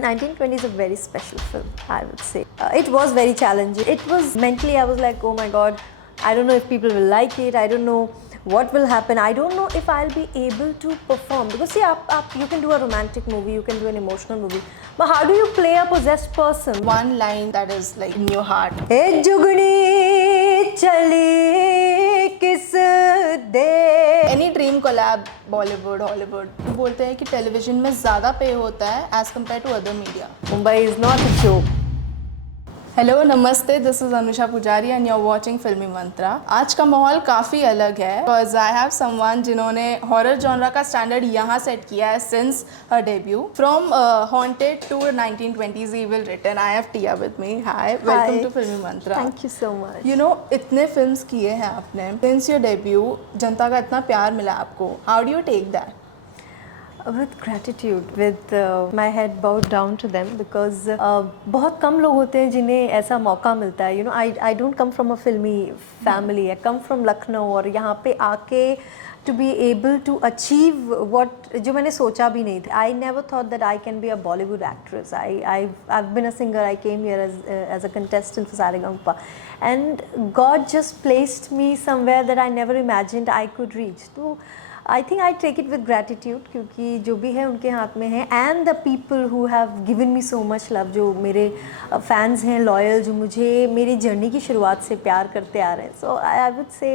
1920 is a very special film, I would say. It was very challenging. It was mentally, I was like, oh my god, I don't know if people will like it. I don't know what will happen. I don't know if I'll be able to perform. Because see, you can do a romantic movie, you can do an emotional movie. But how do you play a possessed person? One line that is like in your heart. Hey, jugni chali किस दे. Any dream collab, Bollywood, Hollywood, बोलते हैं कि television में ज़्यादा पे होता है as compared to other media. Mumbai is not a joke. Hello नमस्ते, दिस इज़ अनुषा पुजारी एंड यू आर वाचिंग फिल्मी मंत्रा। आज का माहौल काफ़ी अलग है बिकॉज आई हैव समवन जिन्होंने हॉरर जॉनरा का स्टैंडर्ड यहाँ सेट किया है since her debut. From haunted to 1920s Evil Written, I have Tia with me. Hi, welcome to Filmy Mantra. Thank you so much. You know, इतने फिल्म्स किए हैं आपने since your debut, जनता का इतना प्यार मिला आपको, how do you take that? With gratitude, with my head bowed down to them because बहुत कम लोग होते हैं जिन्हें ऐसा मौका मिलता है. You know, I don't come from a filmy family. I come from Lucknow और यहाँ पे आके to be able to achieve what जो मैंने सोचा भी नहीं था. I never thought that I can be a Bollywood actress. I've been a singer. I came here as a contestant for Saregama, and God just placed me somewhere that I never imagined I could reach. तो I think I take it with gratitude क्योंकि जो भी है उनके हाथ में है. And the people who have given me so much love, जो मेरे fans हैं loyal, जो मुझे मेरी जर्नी की शुरुआत से प्यार करते आ रहे हैं. So I would say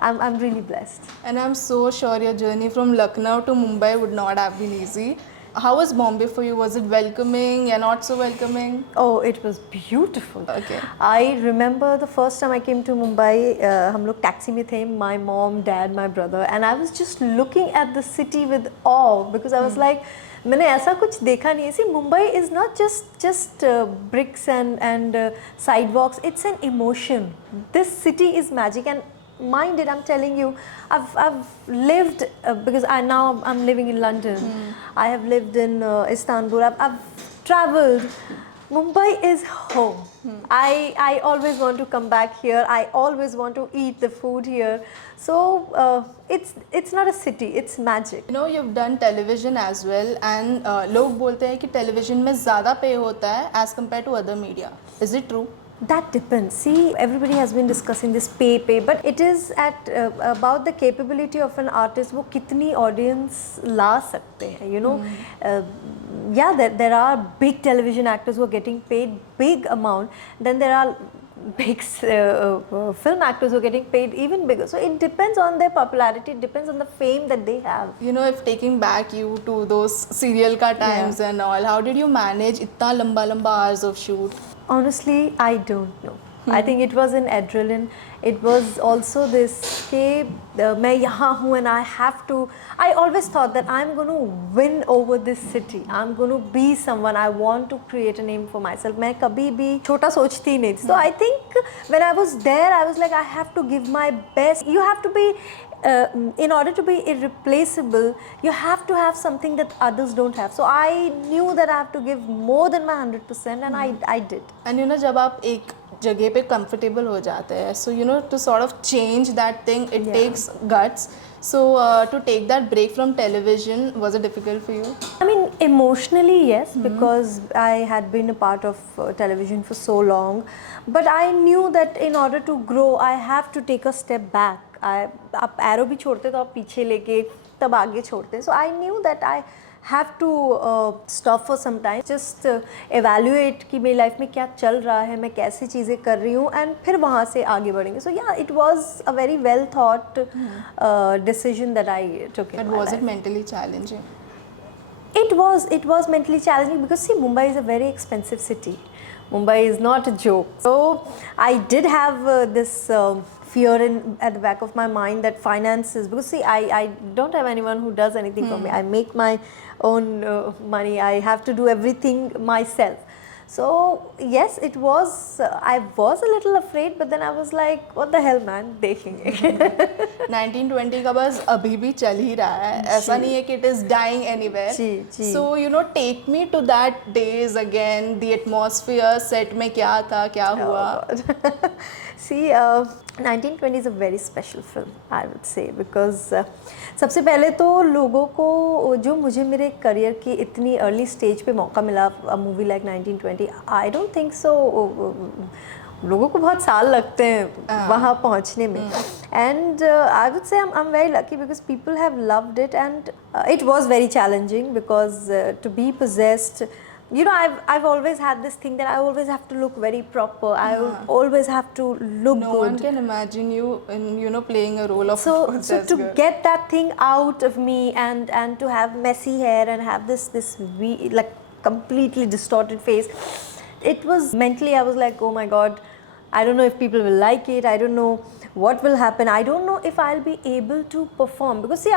I'm really blessed. And I'm so sure your journey from Lucknow to Mumbai would not have been easy. How was Bombay for you? Was it welcoming or not so welcoming? Oh, it was beautiful. Okay. I remember the first time I came to Mumbai, हम लोग taxi में थे, my mom, dad, my brother, and I was just looking at the city with awe because I was like, मैंने ऐसा कुछ देखा नहीं है. See, Mumbai is not just bricks and sidewalks. It's an emotion. This city is magic and mind it, I'm telling you, I've lived because I'm living in London. I have lived in Istanbul. I've traveled. Mumbai is home. I always want to come back here. I always want to eat the food here. So it's not a city, it's magic. You know, you've done television as well, and लोग बोलते हैं कि television में ज़्यादा pay होता है as compared to other media. Is it true? That depends. See, everybody has been discussing this pay, but it is at about the capability of an artist. वो कितनी audience ला सकते हैं, you know. Yeah, there are big television actors who are getting paid big amount. Then there are big film actors who are getting paid even bigger. So it depends on their popularity. It depends on the fame that they have. You know, if taking back you to those serial ka times and all, how did you manage इतना लंबा hours of shoot? Honestly, I don't know. I think it was an adrenaline. It was also this कि मैं यहाँ हूँ and I have to. I always thought that I'm going to win over this city. I'm going to be someone. I want to create a name for myself. मैं कभी भी छोटा सोचती नहीं. So I think when I was there, I was like, I have to give my best. You have to be. In order to be irreplaceable, you have to have something that others don't have. So I knew that I have to give more than my 100%, and I did. And you know, जब आप एक जगह पे comfortable हो जाते हैं, so you know, to sort of change that thing, it takes guts. So to take that break from television, was it difficult for you? I mean, emotionally, yes, because I had been a part of television for so long. But I knew that in order to grow, I have to take a step back. आप arrow भी छोड़ते तो आप पीछे लेके तब आगे छोड़ते. So I knew that I have to stop for some time, just evaluate कि मेरी लाइफ में क्या चल रहा है, मैं कैसी चीज़ें कर रही हूँ, and फिर वहाँ से आगे बढ़ेंगे. So yeah, it was a very well thought decision that I took. But was it mentally challenging? It was mentally challenging because see, Mumbai is a very expensive city. Mumbai is not a joke. So I did have this fear at the back of my mind that finances, because see, I don't have anyone who does anything for me. I make my own money. I have to do everything myself. So yes, it was. I was a little afraid, but then I was like, "What the hell, man? देखेंगे." 1920 का बस अभी भी चल ही रहा है, ऐसा नहीं है कि it is dying anywhere. Ji, ji. So you know, take me to that days again, the atmosphere, set में क्या था, क्या हुआ? See, 1920 is a very special film, I would say, because सबसे पहले तो लोगों को जो मुझे मेरे करियर की इतनी अर्ली स्टेज पे मौका मिला, a movie like 1920, I don't think so. लोगों को बहुत साल लगते हैं वहाँ पहुँचने में, and I would say I'm very lucky because people have loved it, and it was very challenging because to be possessed. You know, I've always had this thing that I always have to look very proper. I always have to look No good. one can imagine you in, you know, playing a role of So possessed to girl. get that thing out of me and to have messy hair and have this like completely distorted face, it was mentally, I was like, oh my god, I don't know if people will like it. I don't know what will happen. I don't know if I'll be able to perform, because see,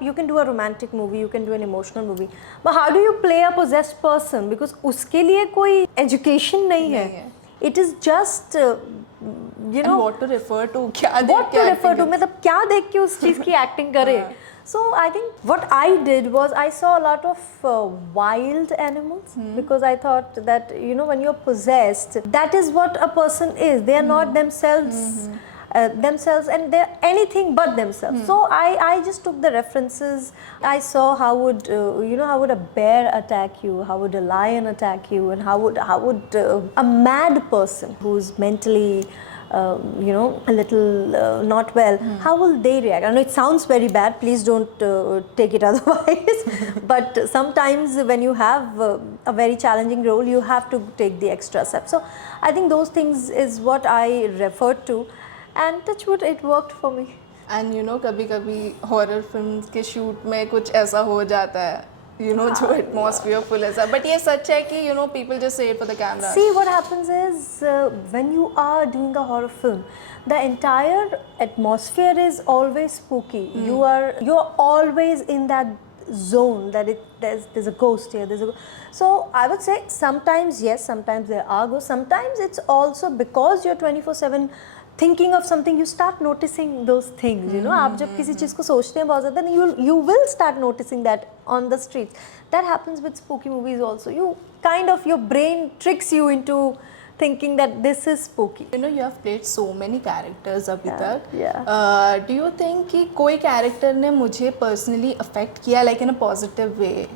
you can do a romantic movie, you can do an emotional movie, but how do you play a possessed person? Because उसके लिए कोई education नहीं है. It is just you know, And what to refer to, क्या देख what के to refer acting to, मतलब क्या देख के उस चीज़ की acting करे. So I think what I did was I saw a lot of wild animals, because I thought that, you know, when you're possessed, that is what a person is. They are not themselves. Themselves, and they're anything but themselves. So I just took the references. I saw how would you know, how would a bear attack you, how would a lion attack you, and how would a mad person who's mentally you know, a little not well, how will they react? I know it sounds very bad, please don't take it otherwise, but sometimes when you have a very challenging role, you have to take the extra step. So I think those things is what I referred to, and touch wood, it worked for me. And you know, कभी कभी horror film के shoot में कुछ ऐसा हो जाता है, you know, जो atmosphere full ऐसा, but ये सच है कि you know, people just say it for the camera. See, what happens is when you are doing a horror film, the entire atmosphere is always spooky. You're always in that zone that there's a ghost here. So I would say sometimes yes, sometimes there are ghosts. Sometimes it's also because you're 24/7 thinking of something, you start noticing those things. You know, आप जब किसी चीज़ को सोचते हैं बहुत ज़्यादा, you will start noticing that on the streets. That happens with spooky movies also. You kind of, your brain tricks you into thinking that this is spooky. You know, you have played so many characters अभी तक. Yeah. Do you think कि कोई character ने मुझे personally affect किया, like in a positive way?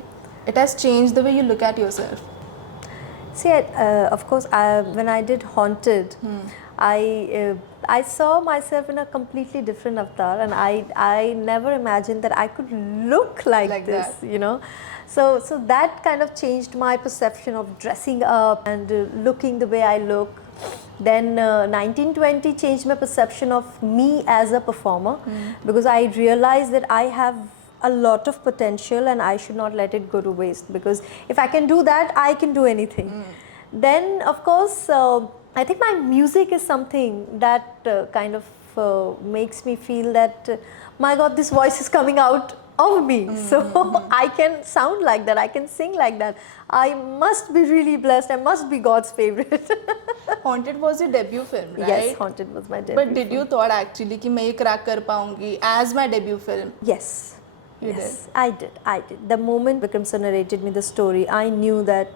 It has changed the way you look at yourself. See, of course, when I did Haunted, I saw myself in a completely different avatar, and I never imagined that I could look like this, that. you know. So that kind of changed my perception of dressing up and looking the way I look. Then 1920 changed my perception of me as a performer, because I realized that I have a lot of potential and I should not let it go to waste, because if I can do that, I can do anything. Then of course, I think my music is something that kind of makes me feel that my god, this voice is coming out of me. So I can sound like that, I can sing like that. I must be really blessed, I must be God's favorite. Haunted was your debut film, right? Yes, Haunted was my debut. But did you thought actually कि मैं ये crack कर पाऊँगी as my debut film? Yes. Yes, I did. The moment Vikram sir narrated me the story, I knew that.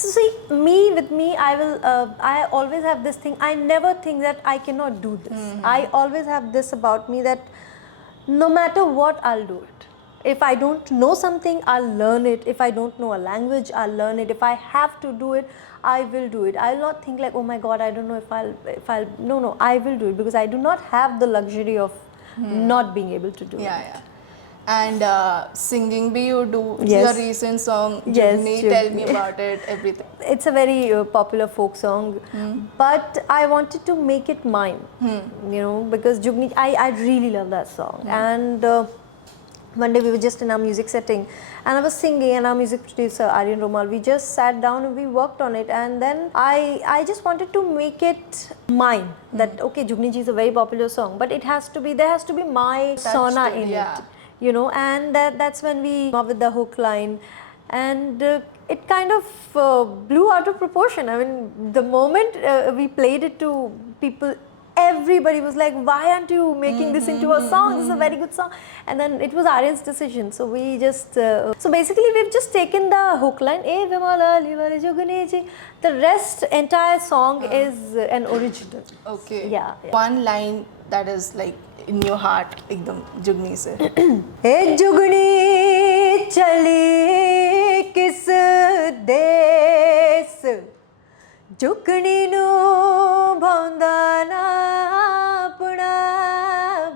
So see, with me, I always have this thing. I never think that I cannot do this. I always have this about me that no matter what, I'll do it. If I don't know something, I'll learn it. If I don't know a language, I'll learn it. If I have to do it, I will do it. I'll not think like, oh my God, I don't know if I'll. No, I will do it, because I do not have the luxury of not being able to do it. Yeah. And singing bhi you do. Yes. Your recent song, Yes, Jugni, tell me about it, everything. It's a very popular folk song, but I wanted to make it mine, you know, because Jugni, I really love that song. And one day we were just in our music setting, and I was singing, and our music producer Aryan Romal, we just sat down and we worked on it, and then I just wanted to make it mine. That okay, Jugni ji is a very popular song, but there has to be my sona in it, you know. And that's when we come up with the hook line, and it kind of blew out of proportion. I mean, the moment we played it to people, everybody was like, why aren't you making this into a song? This is a very good song. And then it was Aryan's decision. So we just, so basically we've just taken the hook line, "Eh Vimala Livare Jugane Ji." The rest, entire song is an original. Okay. Yeah. One line that is like in your heart, एकदम जुगनी से. ए जुगनी चली किस देस, जुगनी नू भौंदा ना अपना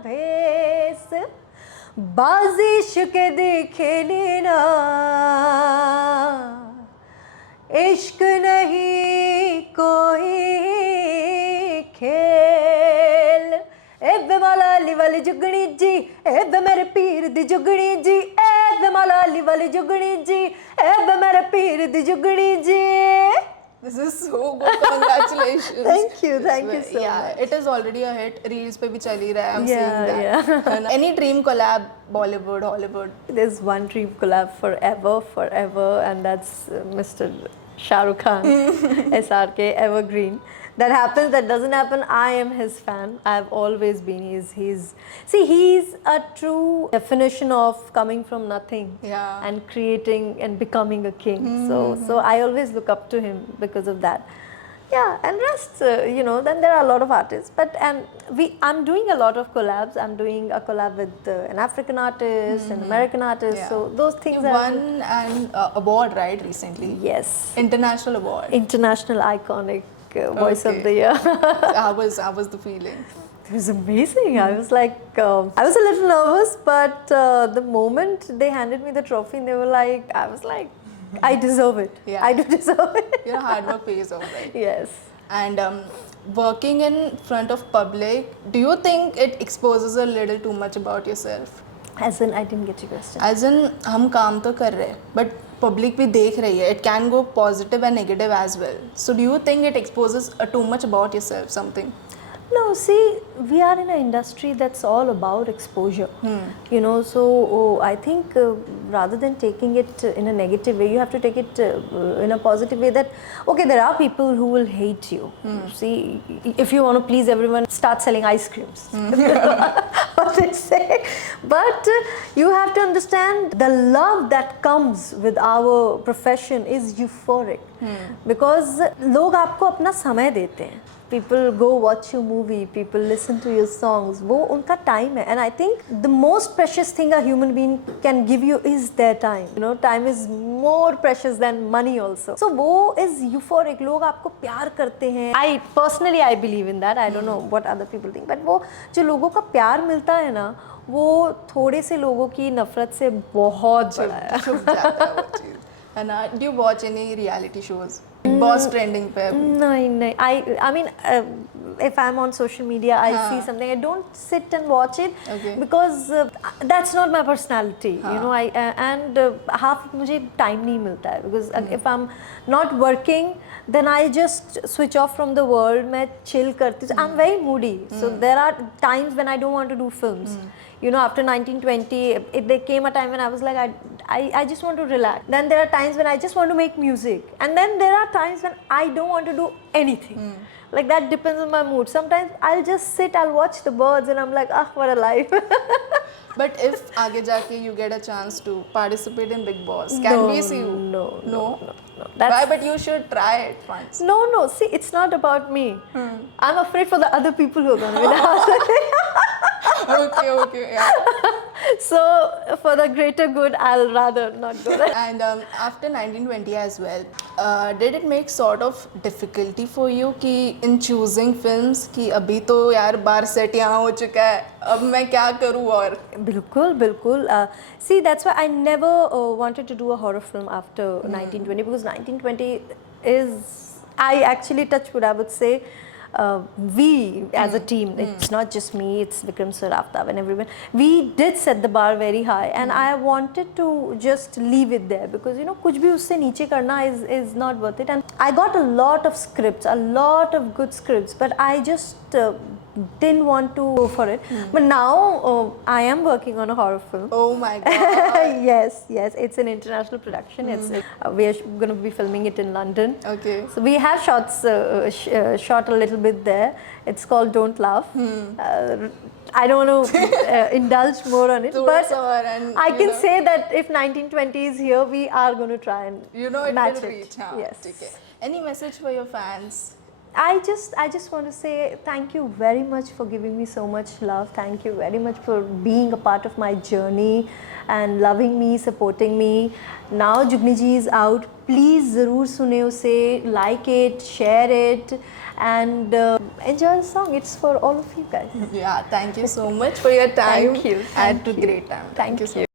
भेस, बाजिश के दिखेली ना, इश्क नहीं कोई खेल। ए वे माला ली वाली जुगनी जी, ए वे मेरे पीर दी जुगनी जी, ए वे माला ली वाली जुगनी जी, ए वे मेरे पीर दी जुगनी जी। This is so good. Congratulations. Thank you so yeah, much. it is already a hit. Reels पे भी चली रहा है. I'm Yeah, seeing that. And any dream collab, Bollywood, Hollywood? There's one dream collab forever, and that's Mr. Shah Rukh Khan, SRK, Evergreen. That happens, that doesn't happen. I am his fan. I've always been. He's a true definition of coming from nothing, Yeah. and creating and becoming a king. So I always look up to him because of that. Yeah, and rest, then there are a lot of artists. But I'm doing a lot of collabs. I'm doing a collab with an African artist, an American artist. Yeah. So those things You are. won an award, right, recently? Yes. International award. International iconic voice of Okay. the year. How was the feeling? It was amazing. I was like, I was a little nervous, but the moment they handed me the trophy, and I was like, I deserve it. Yeah. I do deserve it. Hard work pays off, right? Yes. And working in front of public, do you think it exposes a little too much about yourself? As in, I didn't get your question. As in, हम काम तो कर रहे हैं, but public भी देख रही है. It can go positive and negative as well. So do you think it exposes too much about yourself, something? No, see, we are in an industry that's all about exposure. So I think rather than taking it in a negative way, you have to take it in a positive way that, okay, there are people who will hate you. See, if you want to please everyone, start selling ice creams. What they say. But you have to understand the love that comes with our profession is euphoric. Because लोग आपको अपना समय देते हैं. People go watch your movie, people listen to your songs. वो उनका time है. And I think the most precious thing a human being can give you is their time. Time is more precious than money also. So वो is euphoric. लोग आपको प्यार करते हैं. I believe in that. I don't know what other people think. But वो जो लोगों का प्यार मिलता है ना, वो थोड़े से लोगों की नफरत से बहुत बड़ा है. छुप जाता है वो चीज़. And do you watch any reality shows? Big Boss trending पे? No. I mean, if I'm on social media, I see something, I don't sit and watch it. Okay. Because that's not my personality. And half मुझे time नहीं मिलता है. Because if I'm not working, then I just switch off from the world. मैं chill करती हूँ. I'm very moody. So there are times when I don't want to do films. After 1920, there came a time when I was like, I just want to relax. Then there are times when I just want to make music. And then there are times when I don't want to do anything. Like that depends on my mood. Sometimes I'll just sit, I'll watch the birds and I'm like, what a life. But if आगे जाके you get a chance to participate in Big Boss, can we see you? No. Why? But you should try it once. No. See, it's not about me. I'm afraid for the other people who are going to be there. Okay, yeah. So, for the greater good, I'll rather not go there. And after 1920 as well, did it make sort of difficulty for you कि in choosing films कि अभी तो यार बार set यहाँ हो चुका है, अब मैं क्या करूँ और? बिल्कुल. See, that's why I never wanted to do a horror film after 1920, because 1920 is, I actually touch wood, I would say, we as a team, it's not just me, it's Vikram sir, Aftab and everyone, we did set the bar very high, and I wanted to just leave it there, because कुछ भी उससे नीचे करना is not worth it. And I got a lot of scripts, a lot of good scripts, but I just didn't want to go for it. But now I am working on a horror film. Oh my god. Yes, it's an international production. We are going to be filming it in London. Okay. So we have shot a little bit there. It's called Don't Laugh. I don't want to indulge more on it, but and, I can say that if 1920 is here, we are going to try and it match will it. reach. Haan, Yes. okay. Any message for your fans? I just want to say thank you very much for giving me so much love. Thank you very much for being a part of my journey and loving me, supporting me. Now Jugni ji is out. Please zarur sune use, like it, share it, and enjoy the song. It's for all of you guys. Yeah, thank you so much for your time. Thank you. I had a great time. Thank you so you.